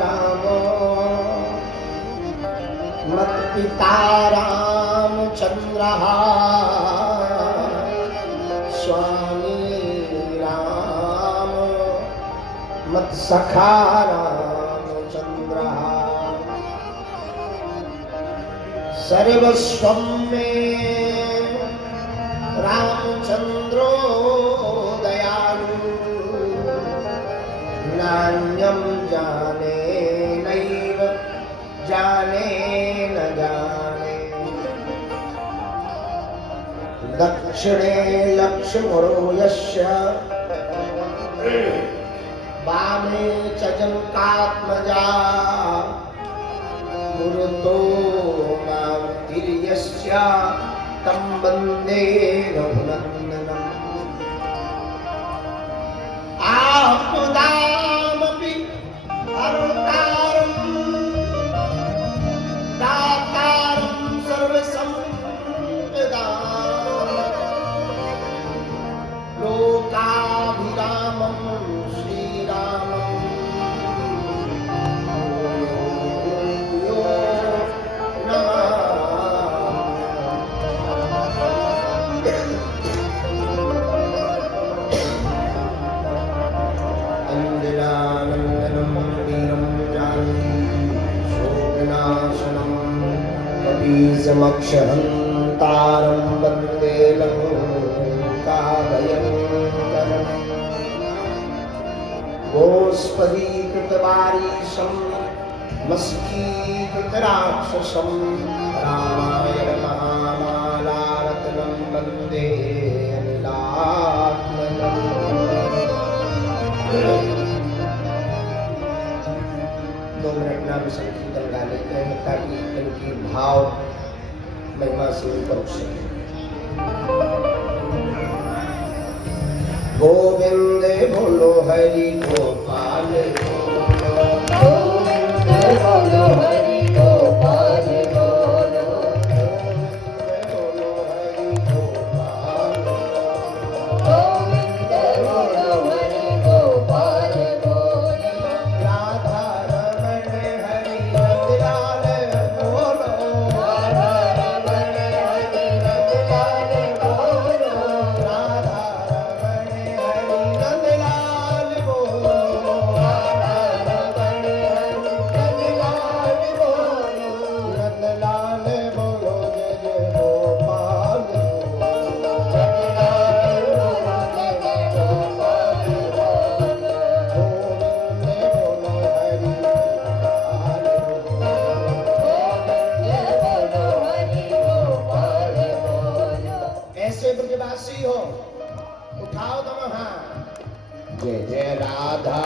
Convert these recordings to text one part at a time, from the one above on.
रामो मत पिता रामचंद्रः स्वामी राम मत सखा रामचंद्रः सर्वस्वं मे रामचंद्रो दयालु नान्यं जाने नैव जाने न जाने दक्षिणे लक्ष्मणो यस्य वामे च जनकात्मजा पुरतो मारुतिर्यस्य तं वन्दे रघुनन्दनम् आपदामपि हरतारं दातारं सर्वसम्पदां लोकाभिरामं श्रीरामं यो समक्षहन्तारं वन्दे लङ्काभयङ्करम् गोस्पदीकृतवारीशं मस्कीकृतराक्षसं रामायण महामालारत्नं वन्दे अनिलात्मजम् 2 मिनट नाम संकीर्तन गा लेते हैं ताकि इनकी भाव महिमा से ऊपर उठ सके। गोविंद बोलो हरि गोपाल गोविंद बोलो हरि गोपाल बोलो गोविंद बोलो हरि गोपाल बोलो राधा रमण हरि रतलाल बोलो राधा रमण हरि रतलाल बोलो राधा रमण हरि रतलाल बोलो राधा रमण हरि रतलाल बोलो रतलाल बोलो जय जय गोपाल रतलाल बोलो जय जय गोपाल ऐसे ब्रजवासी हो उठाओ दोनों हाथ जय जय राधा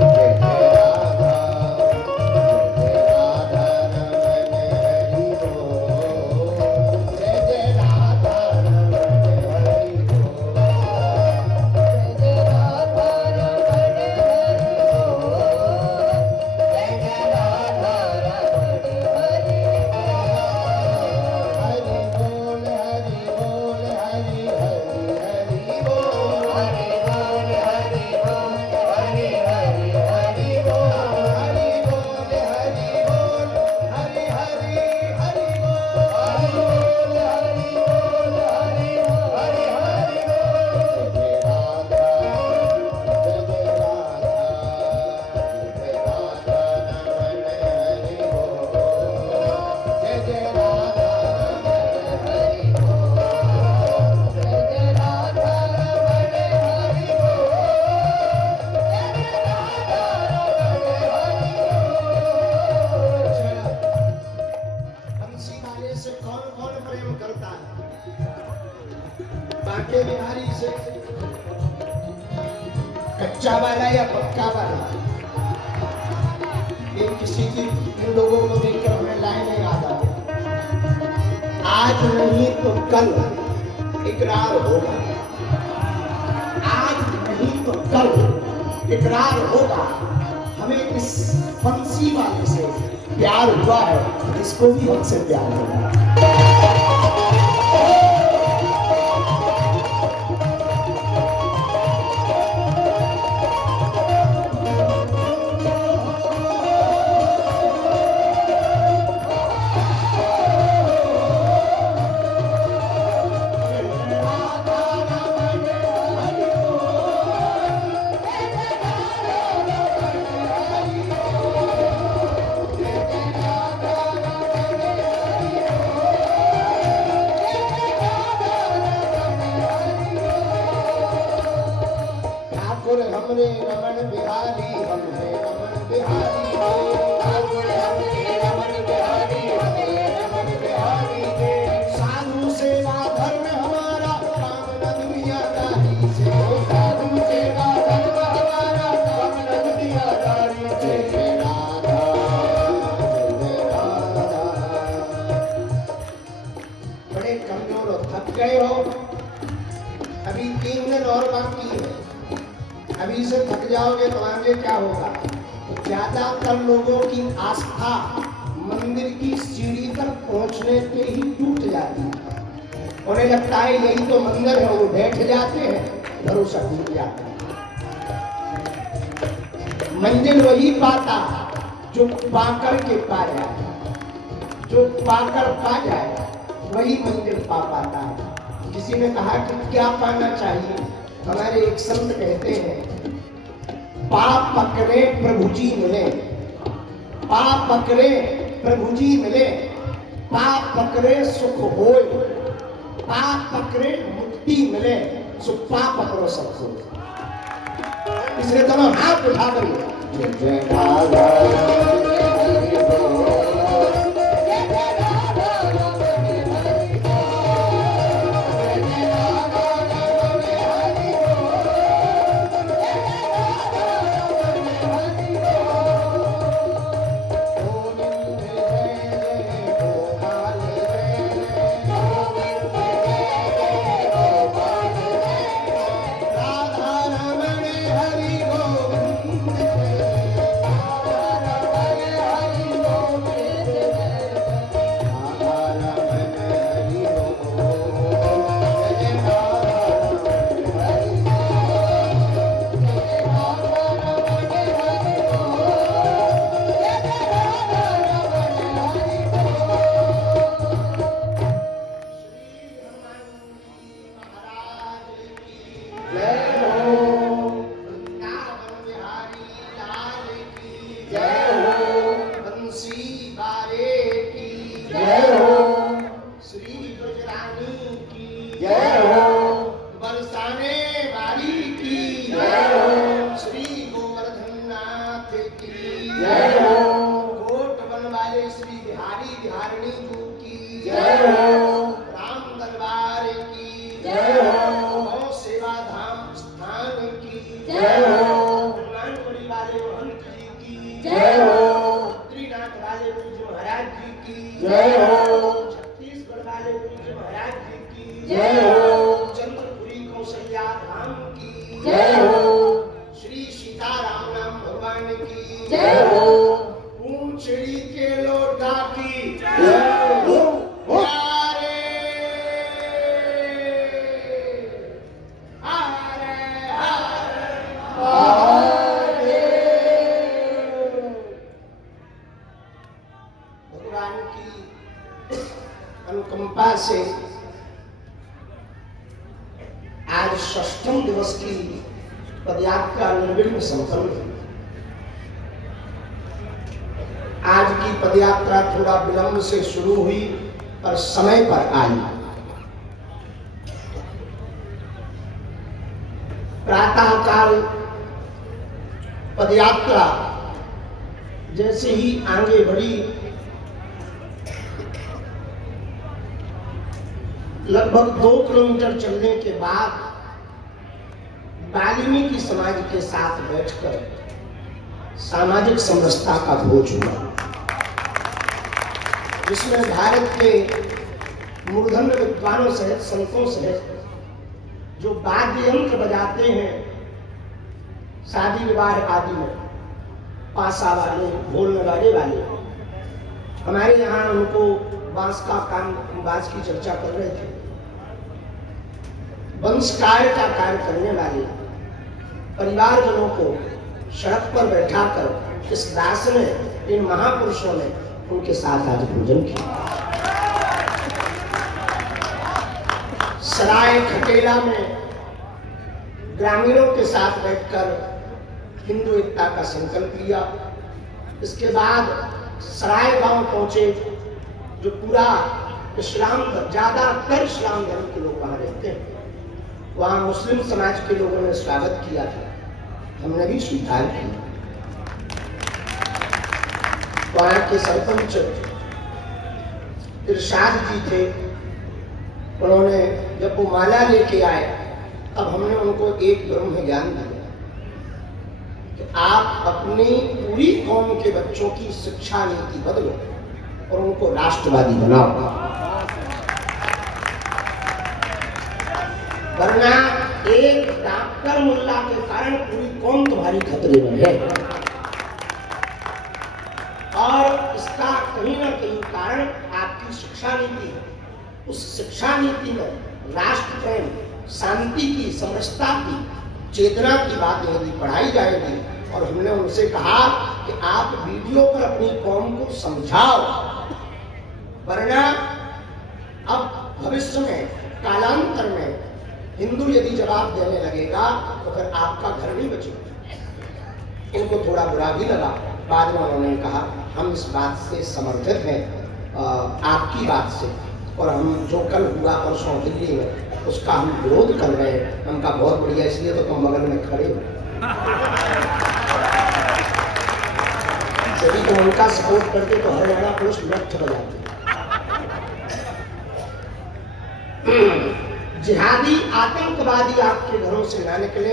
जय जय राधा जय जय राधा रमण हरि बोल जय जय राधा रमण हरि बोल जय जय राधा रमण हरि बोल जय जय राधा रमण हरि बोल हरि बोल हरि हरि हरि बोल हरि बोल हरि बोल हरि हरि हरि बोल हरि बोल हरि बोल हरि हरि हरि बोल हरि बोल हरि बोल हरि हरि हरि बोल जय राधा जय जय राधा जय राधा रमण हरि बोल जय जय राधा रमण हरि बोल जय जय राधा रमण हरि बोल जय जय राधा रमण हरि बोल बंसी वाले से कौन कौन प्रेम करता है बांके बिहारी से कच्चा वाला या पक्का वाला ये किसी की इन लोगों को देखकर हमें लाइन नहीं याद आती आज नहीं तो कल इकरार होगा आज नहीं तो कल इकरार होगा हमें इस बंसी वाले से प्यार हुआ है इसको भी हमसे प्यार होगा आगे क्या होगा? ज्यादातर लोगों की आस्था मंदिर की सीढ़ी तक पहुंचने पे ही टूट जाती है। उन्हें लगता है यही तो मंदिर है, वो बैठ जाते हैं, भरोसा टूट जाता है। मंजिल वही पाता जो पाकर के पा जाए, जो पाकर पा जाए वही मंजिल पा पाता है। किसी ने कहा कि क्या पाना चाहिए? हमारे एक संत कहते हैं, पाप पकड़े प्रभु जी मिले, पाप पकड़े प्रभु जी मिले, पाप पकड़े सुख होए, पाप पकड़े मुक्ति मिले, सो पाप पकड़ो सब हो। इसलिए दोनों हाथ उठा करिए, जय जय राधा छत्तीसगढ़ वाले पूज्य महाराज जी की जय हो, चंद्रपुरी कौशल्या धाम की जय हो, श्री सीताराम नाम भगवान की जय हो, ऊंचड़ी के लोटा की जय हो। अनुकंपा से आज षष्ठम दिवस की पदयात्रा निर्विघ्न संपन्न हुई। आज की पदयात्रा थोड़ा विलंब से शुरू हुई पर समय पर आई। प्रातः काल पदयात्रा जैसे ही आगे बढ़ी, लगभग 2 किलोमीटर चलने के बाद वाल्मीकि समाज के साथ बैठकर सामाजिक समरसता का भोज हुआ, जिसमें भारत के मूर्धन्य विद्वानों सहित संतों सहित जो वाद्य यंत्र बजाते हैं शादी विवाह आदि में, पासा वाले, ढोल नगाड़े वाले, हमारे यहाँ उनको बांस का काम, बांस की चर्चा कर रहे थे। वंश कार्य का कार्य करने वाले परिवारजनों को सड़क पर बैठाकर इस दास ने, इन महापुरुषों ने उनके साथ आज भोजन किया। सराय खटेला में ग्रामीणों के साथ बैठकर हिंदू एकता का संकल्प लिया। इसके बाद सराय गांव पहुंचे, जो पूरा इस्लाम, ज्यादातर इस्लाम धर्म के लोग वहां रहते हैं। वहां मुस्लिम समाज के लोगों ने स्वागत किया था, हमने भी स्वीकार किया। वहां के सरपंच इरशाद जी थे, उन्होंने जब वो माला लेके आए तब हमने उनको एक ब्रह्म ज्ञान दिया कि आप अपनी पूरी कौम के बच्चों की शिक्षा नीति बदलो और उनको राष्ट्रवादी बनाओ, वरना एक डॉक्टर मुल्ला के कारण पूरी कौम तुम्हारी खतरे में है। और इसका कहीं ना कहीं कारण आपकी शिक्षा नीति है। उस शिक्षा नीति में राष्ट्र प्रेम, शांति की, समरसता की, चेतना की बात यदि पढ़ाई जाएगी, और हमने उनसे कहा कि आप वीडियो पर अपनी कौम को समझाओ, वरना अब भविष्य में, कालांतर में हिंदू यदि जवाब देने लगेगा तो फिर आपका घर नहीं बचेगा। इनको थोड़ा बुरा भी लगा। बाद में उन्होंने कहा हम इस बात से समर्थित हैं, आपकी बात से, और हम जो कल हुआ परसों दिल्ली में उसका हम विरोध कर रहे हैं। हमका बहुत बढ़िया, इसलिए तो तुम बगल में खड़े हो। यदि तुम उनका सपोर्ट करते तो हरियाणा पुलिस लठ बजाती। जिहादी आतंकवादी आपके घरों से ना निकले,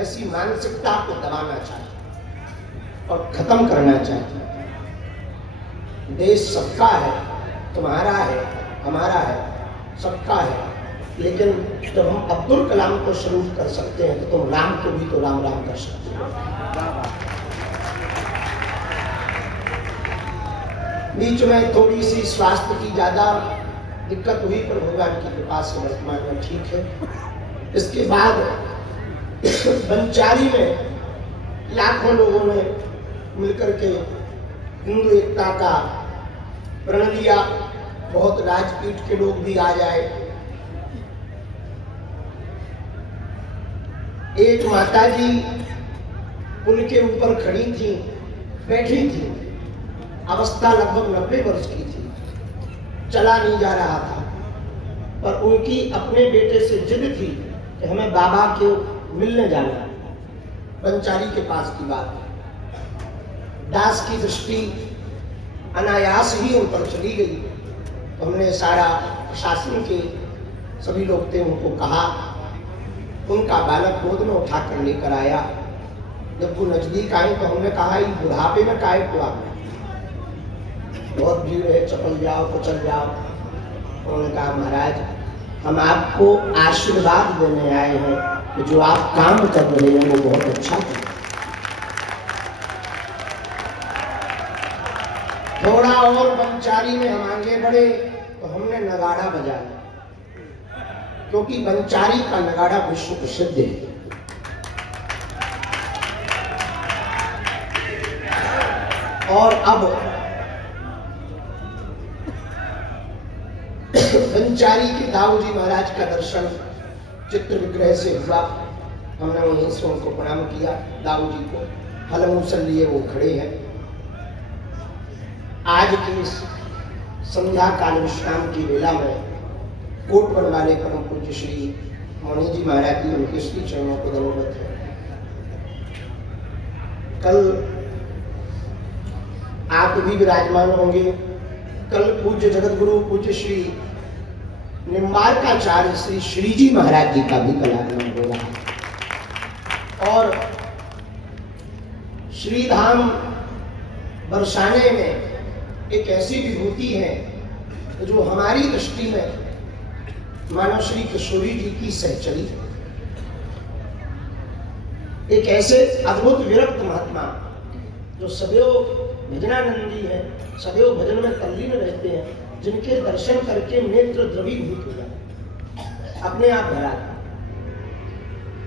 ऐसी मानसिकता को दबाना चाहिए और खत्म करना चाहिए। देश सबका है, तुम्हारा है, हमारा है, सबका है। लेकिन जब हम अब्दुल कलाम को सल्यूट कर सकते हैं तो तुम राम को भी तो राम राम कर सकते हो। बीच में थोड़ी सी स्वास्थ्य की ज्यादा दिक्कत हुई, पर भगवान की कृपा से वर्तमान में ठीक है। इसके बाद बंचारी में लाखों लोगों ने मिलकर के हिंदू एकता का प्रण लिया। बहुत राजपीठ के लोग भी आ जाए। एक माता जी पुल के ऊपर खड़ी थी, बैठी थी, अवस्था लगभग 90 वर्ष की थी, चला नहीं जा रहा था, पर उनकी अपने बेटे से जिद थी कि हमें बाबा के मिलने जाना है। बंचारी के पास की बात है। दास की दृष्टि अनायास ही उन पर चली गई। तो हमने सारा प्रशासन के सभी लोग थे, उनको कहा, उनका बालक गोद में उठाकर लेकर आया। जब वो नजदीक आई तो हमने कहा ये बुढ़ापे में काहे को आ, बहुत भीड़ है, चपल जाओ कुचल जाओ। उन्होंने कहा महाराज हम आपको आशीर्वाद देने आए हैं कि जो आप काम कर रहे हैं वो बहुत अच्छा है। थोड़ा और बंचारी में हम आगे बढ़े तो हमने नगाड़ा बजाया, क्योंकि बंचारी का नगाड़ा विश्व प्रसिद्ध है। और अब बंचारी के दाऊ जी महाराज का दर्शन चित्र विग्रह से हुआ। हमने वहीं से उनको प्रणाम किया, दाऊ जी को फल मूसल लिए वो खड़े हैं। आज की इस संध्या काल विश्राम की वेला में कोटवन वाले परम पूज्य श्री मणि जी महाराज जी उनके श्री चरणों को दंडवत है। कल आप भी विराजमान होंगे। कल पूज्य जगत गुरु पूज्य श्री निम्बारकाचार्य श्री श्रीजी महाराज जी का भी कल आगमन होगा। और श्रीधाम बरसाने में एक ऐसी विभूति है जो हमारी दृष्टि में मानव श्री किशोरी जी की सहचरी, एक ऐसे अद्भुत विरक्त महात्मा जो सदैव भजनानंदी है, सदैव भजन में तल्लीन रहते हैं, जिनके दर्शन करके नेत्र द्रवीभूत हो जाते, अपने आप भरा।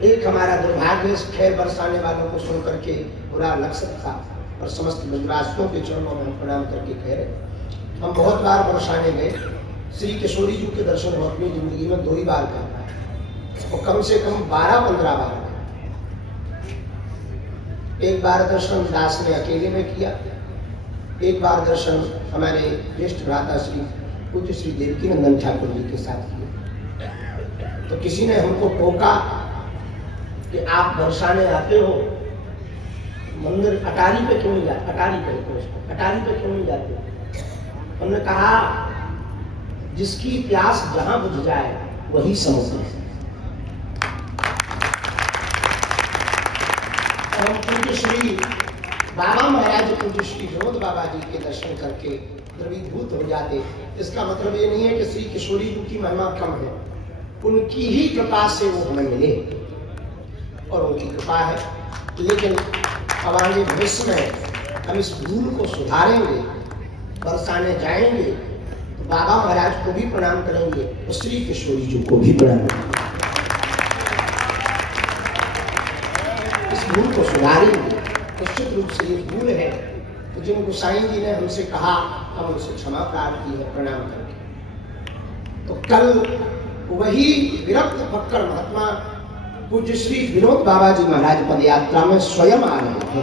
एक हमारा दुर्भाग्य खैर बरसाने वालों को सुन करके बुरा लग सकता, और समस्त ब्रजवासियों के चरणों में हम प्रणाम करके कह रहे हम बहुत बार बरसाने गए। श्री किशोरी जी के दर्शन हम अपनी जिंदगी में 2 ही बार कर पाए, और कम से कम 12-15 बार। एक बार दर्शन दास ने अकेले में किया, एक बार दर्शन हमारे ज्येष्ठ भ्राता श्री पूज्य श्री देवकी नंदन ठाकुर जी के साथ किया। तो किसी ने हमको टोका कि आप बरसाने आते हो, मंदिर अटारी पे क्यों नहीं जाते, अटारी पे क्यों नहीं जाते? हमने कहा जिसकी प्यास जहां बुझ जाए वही समुद्र है। हम पूज्य श्री बाबा महाराज पूज्य श्री विनोद बाबा जी के दर्शन करके द्रवीभूत हो जाते। इसका मतलब ये नहीं है कि श्री किशोरी जी की महिमा कम है, उनकी ही कृपा से वो हमें मिले और उनकी कृपा है। लेकिन अब आगे भविष्य में हम इस भूल को सुधारेंगे, बरसाने जाएंगे तो बाबा महाराज को भी प्रणाम करेंगे और श्री किशोरी जी को भी प्रणाम करेंगे। इस भूल को सुधारेंगे। निश्चित रूप से ये भूल है तो जिन गोसाई जी ने हमसे कहा हम उनसे क्षमा प्राप्त की है प्रणाम करके। तो कल वही विरक्त भक्कर महात्मा पूज्य श्री विनोद बाबा जी महाराज पद यात्रा में स्वयं आ रहे थे।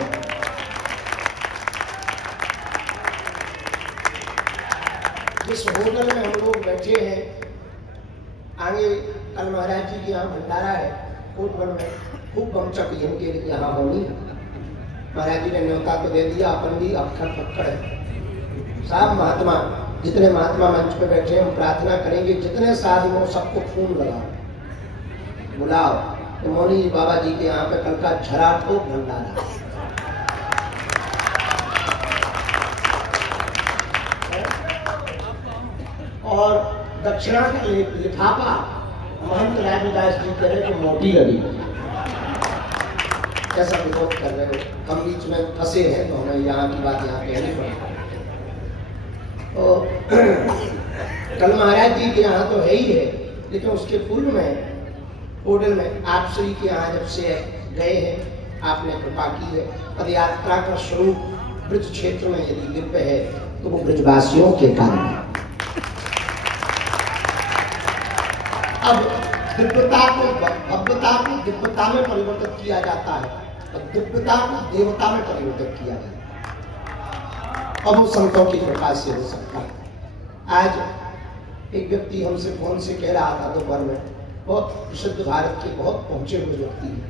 जिस होटल में हम लोग बैठे हैं, आगे कल महाराज जी के यहाँ भंडारा है, कोटवन में खूब बमचक इनके यहाँ होनी। महाराज जी ने न्योता तो दे दिया, अपन भी अक्खड़ पक्कड़ है। सब महात्मा, जितने महात्मा मंच पे बैठे हम प्रार्थना करेंगे, जितने साधु हो सबको खून लगाओ, बुलाओ तो मौनी बाबा जी के यहाँ पे कल का झरा ठोक भंडारा। और दक्षिणा का लिफाफा महंत राजदास जी कह रहे कि मोटी लगी, कैसा विरोध कर रहे हो, हम बीच में फंसे हैं तो हमें यहाँ की बात यहाँ कहनी पड़ेगी। तो कल महाराज जी के यहाँ तो है ही है, लेकिन उसके पूर्व में होटल में आप श्री के यहाँ जब से गए हैं, आपने कृपा की है। पदयात्रा का स्वरूप ब्रज क्षेत्र में यदि दिव्य है तो वो ब्रजवासियों के कारण है। अब दिव्यता को भव्यता को दिव्यता में परिवर्तित किया जाता है और दिव्यता को देवता में परिवर्तित किया जाता है। अब वो संतों की कृपा से हो सकता है। आज एक व्यक्ति हमसे फोन से कह रहा था दोपहर में, बहुत प्रसिद्ध भारत के बहुत पहुंचे हुए व्यक्ति हैं,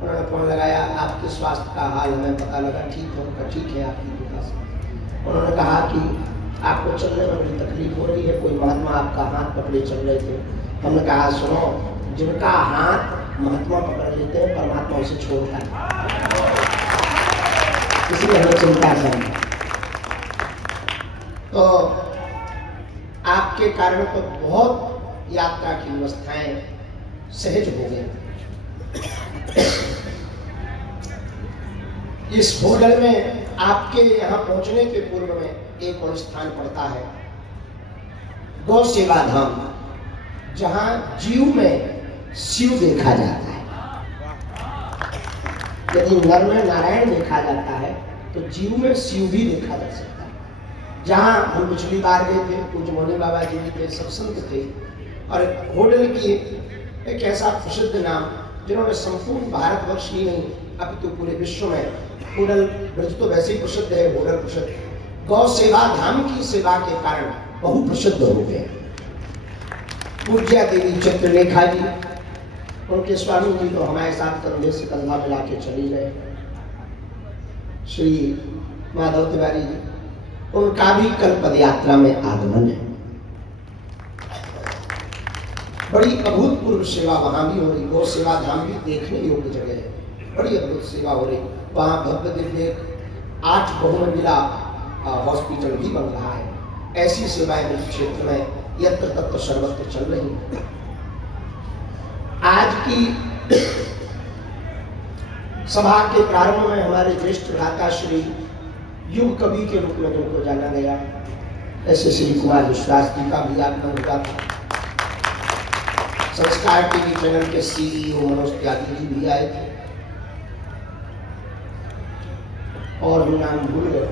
उन्होंने फोन लगाया, आपके स्वास्थ्य का हाल हमें पता लगा, ठीक है, ठीक है आपकी कृपा से। उन्होंने कहा कि आपको चलने में बड़ी तकलीफ हो रही है, कोई महात्मा आपका हाथ पकड़े चल रहे थे। हमने कहा सुनो, जिनका हाथ महात्मा पकड़ लेते हैं परमात्मा उसे छोड़ता है, इसलिए हमें चिंता करनी। तो आपके कारण तो बहुत यात्रा की व्यवस्थाएं सहज हो गई। इस होटल में आपके यहाँ पहुंचने के पूर्व में एक और स्थान पड़ता है, गौ सेवा धाम, जहां जीव में शिव देखा जाता है। यदि नर में नारायण देखा जाता है तो जीव में शिव भी देखा जा सकता है। जहां हम पिछली बार गए थे, पूज्य मौनी बाबा जी भी थे, सब संत थे, और होटल की एक ऐसा प्रसिद्ध नाम जिन्होंने संपूर्ण भारतवर्ष ही नहीं अपितु पूरे विश्व में, होटल ब्रज तो वैसे ही प्रसिद्ध है, होटल प्रसिद्ध, गौ सेवा धाम की सेवा के कारण बहु प्रसिद्ध हो गए। पूज्या देवी चित्रलेखा जी, उनके स्वामी जी तो हमारे साथ कंधे से कंधा मिला के चली गए। श्री माधव तिवारी जी, उनका भी कल पदयात्रा में आगमन है। बड़ी अभूतपूर्व सेवा वहां भी हो रही, गौ सेवा धाम भी देखने योग्य जगह है, बड़ी अद्भुत सेवा हो रही। वहां भव्य दिव्य 8 बहुमंजिला हॉस्पिटल भी बन रहा है। ऐसी सेवाएं इस क्षेत्र में यत्र तत्र सर्वत्र चल रही है। आज की सभा के प्रारंभ में हमारे ज्येष्ठ भ्राता श्री युग कवि के रूप में जिनको जाना गया, ऐसे श्री कुमार विश्वास जी का भी आगमन हुआ था। संस्कार टीवी चैनल के CEO मनोज त्यागी जी भी आए थे, और हम नाम भूल गए।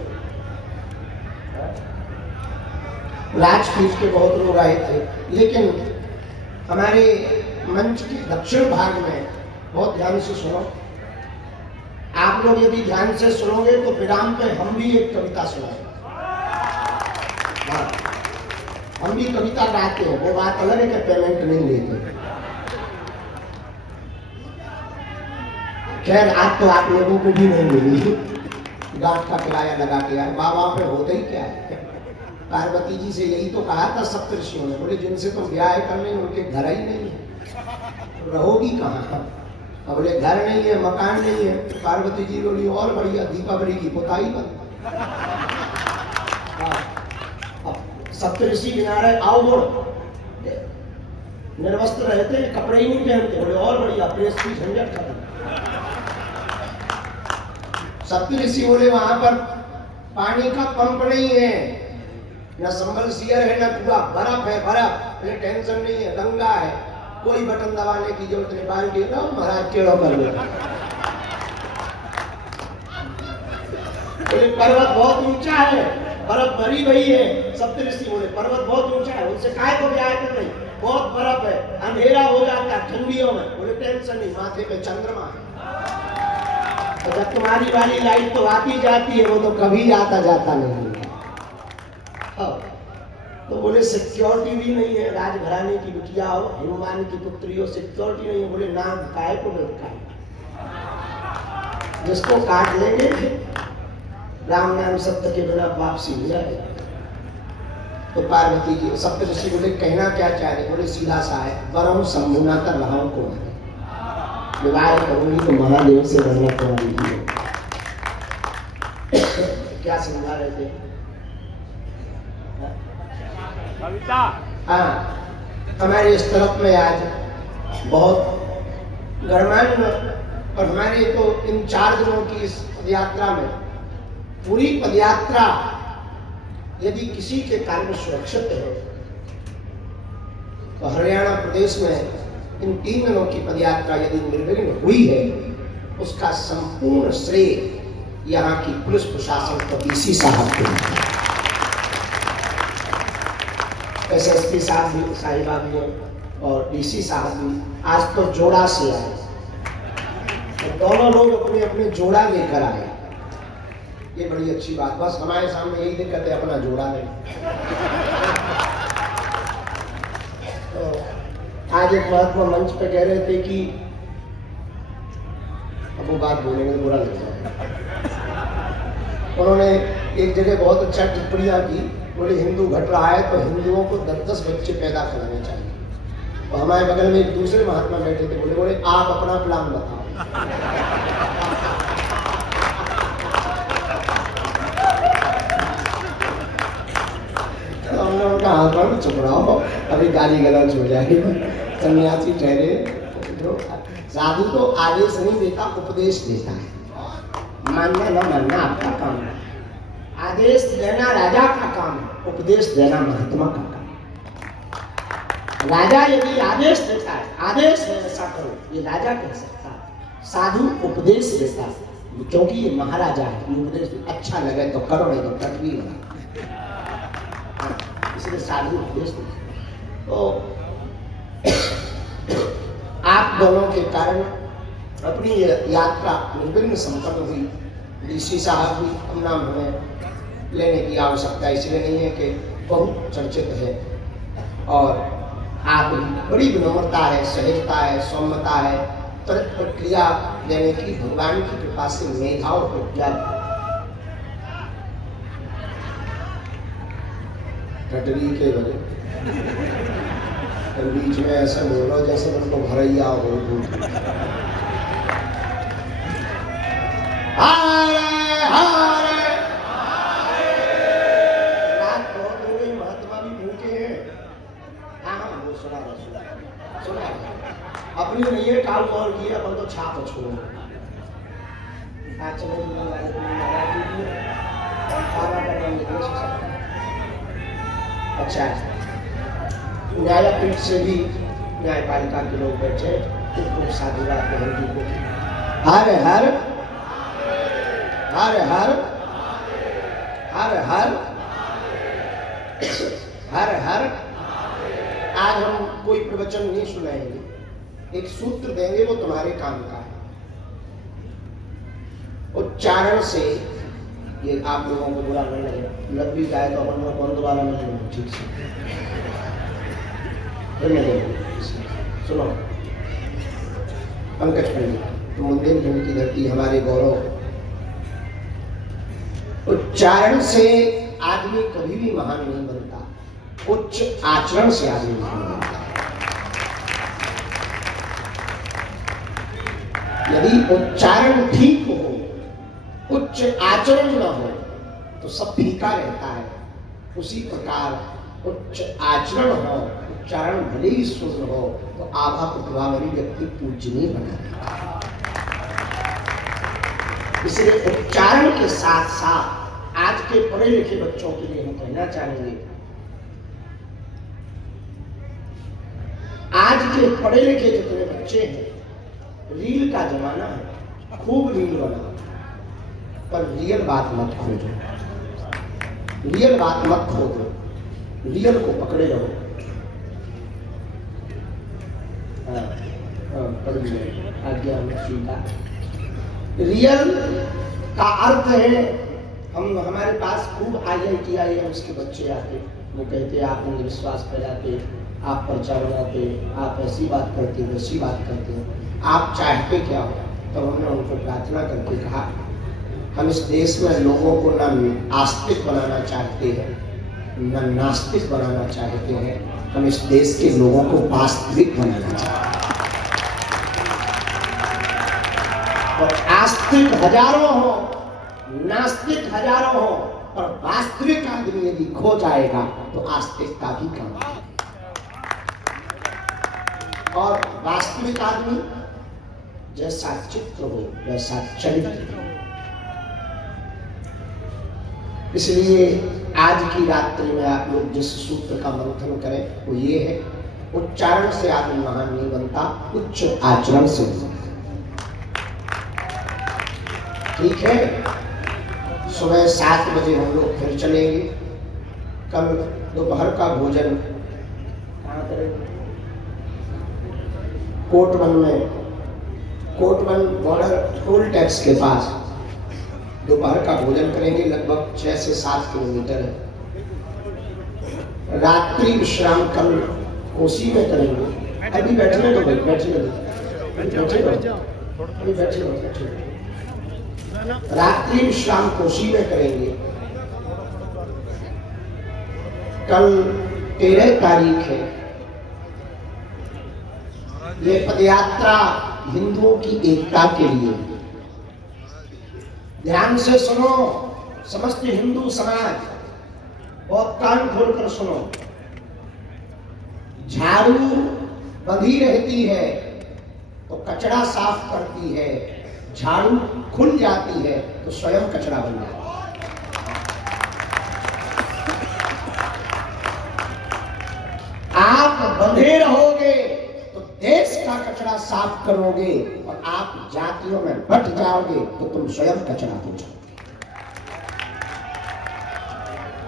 राजपीठ के बहुत लोग आए थे, लेकिन हमारे मंच के दक्षिण भाग में, बहुत ध्यान से सुनो, आप लोग यदि ध्यान से सुनोगे तो विराम पे हम भी एक कविता सुनाएंगे। हाँ, हम भी कविता गाते हैं, वो बात अलग है कि पेमेंट नहीं लेते। खैर आज तो आप लोगों को भी नहीं मिली, गांठ का किराया लगा के आए। बाबा पे होता ही क्या है, पार्वती जी से यही तो कहा था सप्तऋषियों ने, बोले जिनसे तुम ब्याह करने उनके घर ही नहीं है, रहोगी कहाँ? अब बोले घर नहीं है, मकान नहीं है। पार्वती जी बोली और बढ़िया, दीपावली की पुताई बन। सप्तऋषि बिना रहे, आओ बोल, निर्वस्त्र रहते, कपड़े ही नहीं पहनते। बोले और बढ़िया, प्रेस की झंझट खत्म। सप्त ऋषि बोले वहां पर पानी का पंप नहीं है, न संभल सियर है, न पूरा बर्फ है, बर्फ। बोले टेंशन नहीं है, गंगा है, कोई बटन दबाने की जरूरत नहीं, बाल्टी ना महाराज टेढ़ो कर लो। बोले पर्वत बहुत ऊंचा है, बर्फ भरी हुई है। सप्त ऋषि बोले पर्वत बहुत ऊंचा है, उनसे काहे को ब्याह कर रही, बहुत बर्फ है, अंधेरा हो जाता है ठंडियों में। बोले टेंशन नहीं, माथे पे चंद्रमा है, तो जब तुम्हारी वाली लाइट तो आती जाती है, वो तो कभी आता जाता नहीं है। तो बोले सिक्योरिटी भी नहीं है, राजघराने की बिटिया हो, हनुमान की पुत्री हो, सिक्योरिटी नहीं है। बोले नाम काय को लटका, जिसको काट लेंगे राम नाम सत्य के बिना वापसी हो जाएगा। तो पार्वती जी सप्त ऋषि बोले कहना क्या चाह रहे? बोले सीधा सा है, वरम संभुना कर रहा को विवाह करूंगी तो महादेव से वरना करा दीजिए। क्या समझा रहे थे? हाँ, हमारे इस तरफ में आज बहुत गणमान्य और हमारे तो इन 4 दिनों की इस पदयात्रा में पूरी पदयात्रा यदि किसी के कारण सुरक्षित है तो हरियाणा प्रदेश में इन 3 दिनों की पदयात्रा यदि निर्विघ्न हुई है, उसका संपूर्ण श्रेय यहाँ की पुलिस प्रशासन को डीसी साहब को, एसएसपी साहब भी, साहिबा भी और डीसी साहब भी आज तो जोड़ा से आए, तो दोनों लोग अपने अपने जोड़ा लेकर आए। ये बड़ी अच्छी बात। बस हमारे सामने यही दिक्कत है, अपना जोड़ा नहीं। तो आज एक महात्मा मंच पे कह रहे थे कि अब वो बात बोलेंगे तो बुरा लग जाएगा। उन्होंने एक जगह बहुत अच्छा टिप्पणियां की। बोले हिंदू घट रहा है तो हिंदुओं को 10-10 बच्चे पैदा कराने चाहिए। तो हमारे बगल में एक दूसरे महात्मा बैठे थे, बोले आप अपना प्लान बताओ। तो हमने उनका हाथ पर चुप रहो, अभी गाली गलौज हो जाएगी। सन्यासी ठहरे, साधु तो आदेश नहीं देता, उपदेश देता है। मानना न मानना आपका काम है। आदेश देना राजा का काम है, उपदेश देना महात्मा का काम है। राजा यदि आदेश देता है, आदेश है ऐसा करो, ये राजा कह सकता है। साधु उपदेश देता है, क्योंकि ये महाराजा है। उपदेश अच्छा लगे तो करो, नहीं तो कट भी लगा, इसलिए साधु उपदेश देता। तो आप दोनों के कारण अपनी यात्रा निर्विघ्न संपन्न हुई। डीसी साहब भी अपना हमें लेने की आवश्यकता इसलिए नहीं है कि बहुत चर्चित है, और आप बड़ी विनम्रता है, सहजता है, सौम्यता है, त्वरित प्रक्रिया देने की भगवान की कृपा से मेधा और प्रज्ञा। कटरी के बजे बीच में ऐसा बोलो जैसे उनको भरैया हो। अपनी नहीं है काल और किए अपन तो छाप छोड़ो। अच्छा, न्यायपीठ से भी न्यायपालिका के लोग बैठे, खूब साधुवाद बहन जी को हर हर हर हर हर हर हर हर। आज हम कोई प्रवचन नहीं सुनाएंगे, एक सूत्र देंगे, वो तुम्हारे काम का है। उच्चारण से ये आप लोगों को बुरा नहीं लगेगा, लग भी जाए तो अपन कौन दोबारा मिलेंगे, ठीक से सुनो। पंकज पंडित, तो बुंदेलखंड की धरती हमारे गौरव। उच्चारण से आदमी कभी भी महान नहीं बनता, उच्च आचरण से आदमी महान बनता। यदि उच्चारण ठीक हो, उच्च आचरण न हो, तो सब फीका रहता है। उसी प्रकार उच्च आचरण हो, उच्चारण भले ही शुद्ध हो तो आभा प्रतिभावरी व्यक्ति पूजनीय बना देता है। इसलिए उच्चारण के साथ साथ आज के पढ़े लिखे बच्चों के लिए हम कहना चाहेंगे, आज के पढ़े लिखे जितने बच्चे हैं, रील का जमाना है, खूब रील बनाओ, पर रियल बात मत खोजो, रियल बात मत खोजो, रियल को पकड़े रहो। आज्ञा में सीधा रियल का अर्थ है, हम हमारे पास खूब IIT IIMs के बच्चे आते, वो कहते आप अंधविश्वास फैलाते, आप पर्चा बनाते, आप ऐसी बात करते, वैसी बात करते, आप चाहते क्या हो? तो हमने उनको प्रार्थना करके कहा, हम इस देश में लोगों को न आस्तिक बनाना चाहते हैं, न नास्तिक बनाना चाहते हैं, हम इस देश के लोगों को वास्तविक बनाना चाहते हैं। और आस्तिक हजारों हो, नास्तिक हजारों हो, पर वास्तविक आदमी यदि खो जाएगा तो आस्तिक का भी काम है। और वास्तविक आदमी जैसा चित्र हो वैसा चरित्र हो। इसलिए आज की रात्रि में आप लोग जिस सूत्र का मंथन करें वो ये है, उच्चारण से आदमी महान नहीं बनता, उच्च आचरण से बनता। ठीक है, सुबह 7 बजे हम लोग फिर चलेंगे। कल दोपहर का भोजन कहाँ करेंगे? कोटवन में, कोटवन बॉर्डर टोल टैक्स के पास दोपहर का भोजन करेंगे। लगभग 6 से 7 किलोमीटर है। रात्रि विश्राम कल कोसी में करेंगे। अभी बैठने दो भाई, बैठने दो, अभी बैठे रहो। रात्रि विश्राम कोसी में करेंगे। कल 13 तारीख है। ये पदयात्रा हिंदुओं की एकता के लिए। ध्यान से सुनो समस्त हिंदू समाज, और कान खोलकर सुनो। झाड़ू बंधी रहती है तो कचरा साफ करती है, झाड़ू खुल जाती है तो स्वयं कचरा बन जाता है। आप बंधे रहोगे तो देश का कचरा साफ करोगे, और आप जातियों में बट जाओगे तो तुम स्वयं कचरा हो जाओगे।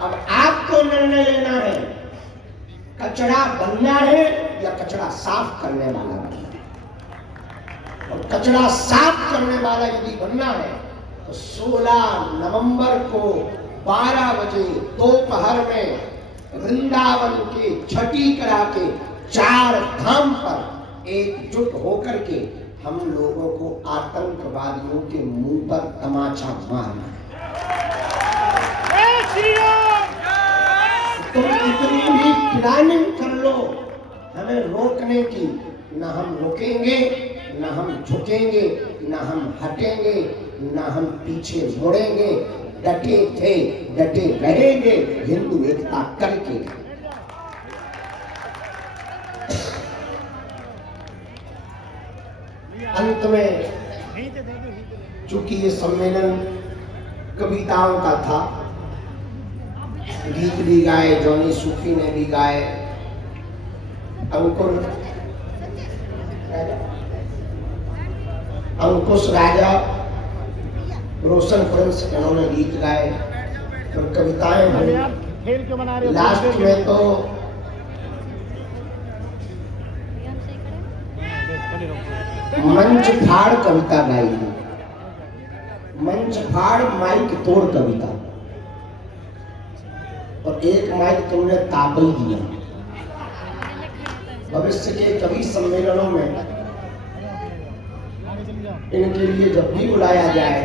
अब आपको निर्णय लेना है, कचरा बनना है या कचरा साफ करने वाला बनना है। और कचरा साफ करने वाला यदि बनना है तो 16 नवंबर को 12 बजे दोपहर में वृंदावन के छठी करा के 4 धाम पर एकजुट होकर के हम लोगों को आतंकवादियों के मुंह पर तमाचा मारना है। तुम इतनी भी प्लानिंग कर लो हमें रोकने की, न हम रुकेंगे, न हम झुकेंगे, न हम हटेंगे, न हम पीछे मुड़ेंगे। डटे थे, डटे रहेंगे, हिंदू एकता करके। अंत में चूंकि ये सम्मेलन कविताओं का था, गीत भी गाए, जॉनी सूफी ने भी गाए, अंकुश राजा, रोशन प्रिंस, इन्होंने गीत गाए और कविताएं हुई। लास्ट में तो मंच फाड़ कविता गाई, मंच फाड़ माइक तोड़ कविता, और एक माइक तुमने तापल दिया। भविष्य के कवि सम्मेलनों में इनके लिए जब भी बुलाया जाए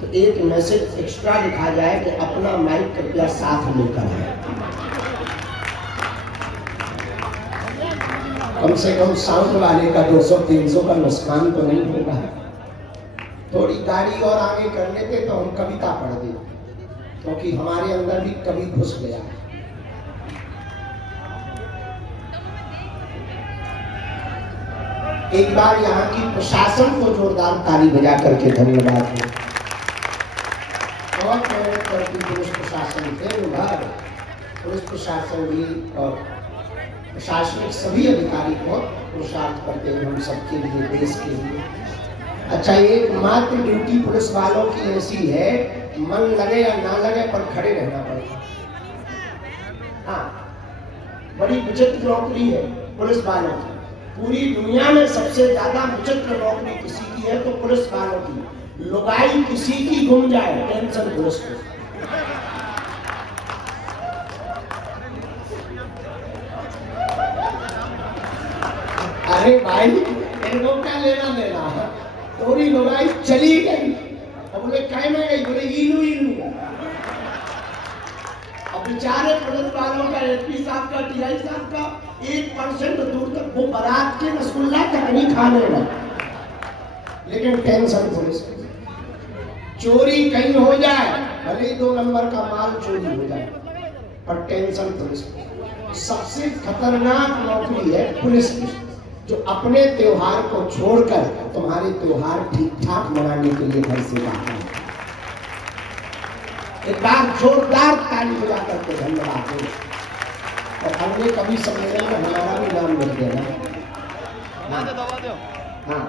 तो एक मैसेज एक्स्ट्रा लिखा जाए कि अपना माइक कृपया साथ लेकर आए। कम से कम साउंड वाले का 200-300 का नुकसान तो नहीं होगा। थोड़ी गाड़ी और आगे कर लेते तो हम कविता पढ़ देते, क्योंकि हमारे अंदर भी कवि घुस गया है। एक बार यहाँ की प्रशासन को जोरदार ताली बजा करके धन्यवाद हो। और करती पुलिस प्रशासन के विभाग, पुलिस प्रशासन भी और प्रशासनिक सभी अधिकारी बहुत पुरुषार्थ करते हैं हम सबके लिए, देश के लिए। अच्छा, एकमात्र ड्यूटी पुलिस वालों की ऐसी है, मन लगे या ना लगे पर खड़े रहना पड़ेगा। हाँ, बड़ी विचित्र नौकरी है पुलिस वालों की। पूरी दुनिया में सबसे ज्यादा विचित्र नौकरी किसी की है तो पुलिस वालों की। लुगाई किसी की गुम जाए, टेंशन पुलिस को। अरे भाई, इनको क्या लेना देना है? थोड़ी लुगाई चली गई, अब बोले कहीं में गई, बोले इलू इलू। अब बेचारे पुलिस वालों का, एसपी साहब का, टीआई साहब का 1% दूर तक वो बारात के रसगुल्ला तक नहीं खाने लगे, लेकिन टेंशन पुलिस। चोरी कहीं हो जाए, भले ही 2 नंबर का माल चोरी हो जाए, पर टेंशन पुलिस। सबसे खतरनाक नौकरी है पुलिस की, जो अपने त्योहार को छोड़कर तुम्हारे त्योहार ठीक ठाक मनाने के लिए घर से बाहर है। एक बार जोरदार ताली बजा करके धन्यवाद हो। और अगले कवि सम्मेलन में हमारा भी नाम लिख देना। हाँ,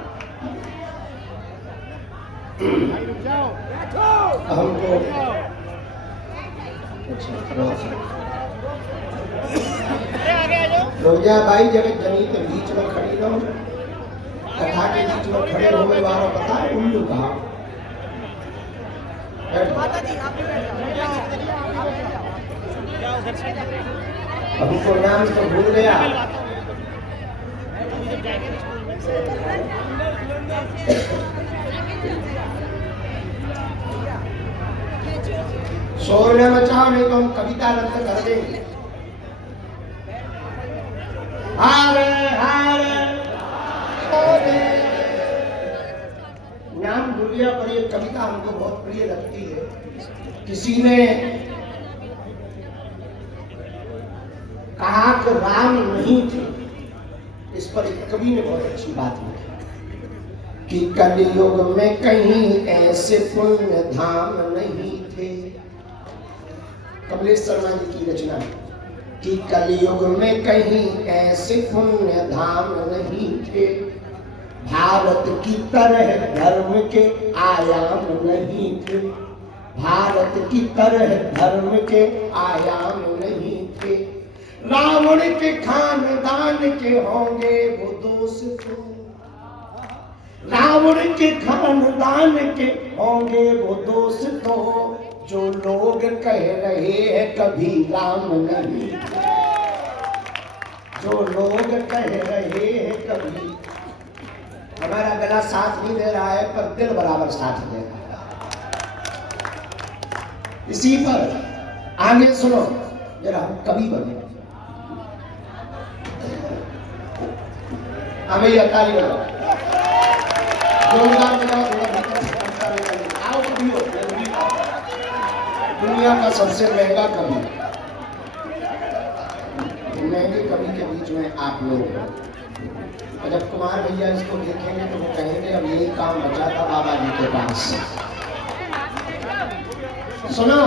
हमको रोजा भाई जगत जनी के बीच में खड़ी रहो, कथा के बीच में खड़े होने वाला पता है उल्लू कहा। अब को नाम तो भूल गया। शोर न मचाओ, नहीं तो हम कविता रद्द कर देंगे। हारे हारे नाम भूल गया, पर ये कविता हमको बहुत प्रिय लगती है। किसी ने कहा कि राम नहीं थे, इस पर एक कवि ने बहुत अच्छी बात लिखी कि कलयुग में कहीं ऐसे पुण्य धाम नहीं थे। कमलेश शर्मा जी की रचना है कि कलयुग में कहीं ऐसे पुण्य धाम नहीं थे, भारत की तरह धर्म के आयाम नहीं थे, भारत की तरह धर्म के आयाम नहीं थे। रावण के खानदान के होंगे वो दोष तो, रावण के खानदान के होंगे वो दोष तो, जो लोग कह रहे हैं कभी राम नहीं, जो लोग कह रहे हैं कभी। हमारा गला साथ नहीं दे रहा है, पर दिल बराबर साथ दे रहा है। इसी पर आगे सुनो जरा, हम कवि बने। हमें यह ताली बजाओ, जोरदार बजाओ, थोड़ा भीतर से कंटा लेकर आओ। कवि हो, दुनिया का सबसे महंगा कवि, महंगे कवि के बीच में आप लोग हो। और जब कुमार भैया इसको देखेंगे तो वो कहेंगे अब यही काम बचा था बाबा जी के पास। सुनो,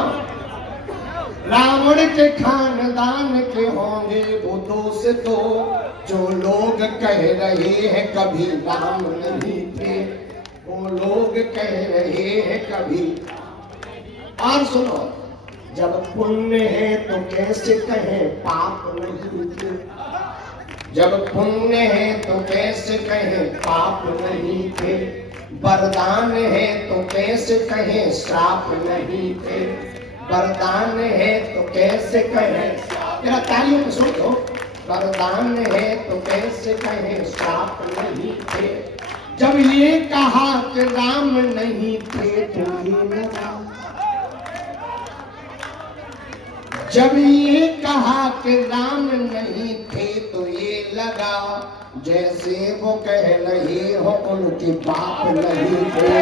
रावण के खानदान के होंगे वो दोष तो, जो लोग कह रहे हैं कभी राम नहीं थे, वो लोग कह रहे हैं कभी। और सुनो, जब पुण्य है तो कैसे कहें पाप नहीं थे, जब पुण्य है तो कैसे कहें पाप नहीं थे, वरदान है तो कैसे कहें श्राप नहीं थे, वरदान है तो कैसे कहें, जरा तालियों में सुन लो, वरदान है तो कैसे कहें श्राप नहीं थे। जब ये कहा कि राम नहीं थे तो ये लगा, जब ये कहा कि राम नहीं थे तो ये लगा, जैसे वो कह रहे हो उनके बाप नहीं थे।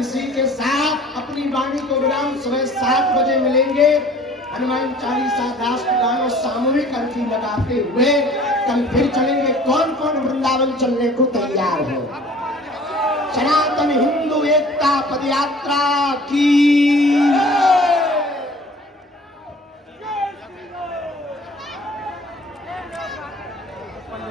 इसी के साथ अपनी वाणी को विराम। सुबह 7 बजे मिलेंगे। हनुमान चालीसा दास गानों सामूहिक अर्जी लगाते हुए कल फिर चलेंगे। कौन कौन वृंदावन चलने को तैयार है? सनातन हिंदू एकता पदयात्रा की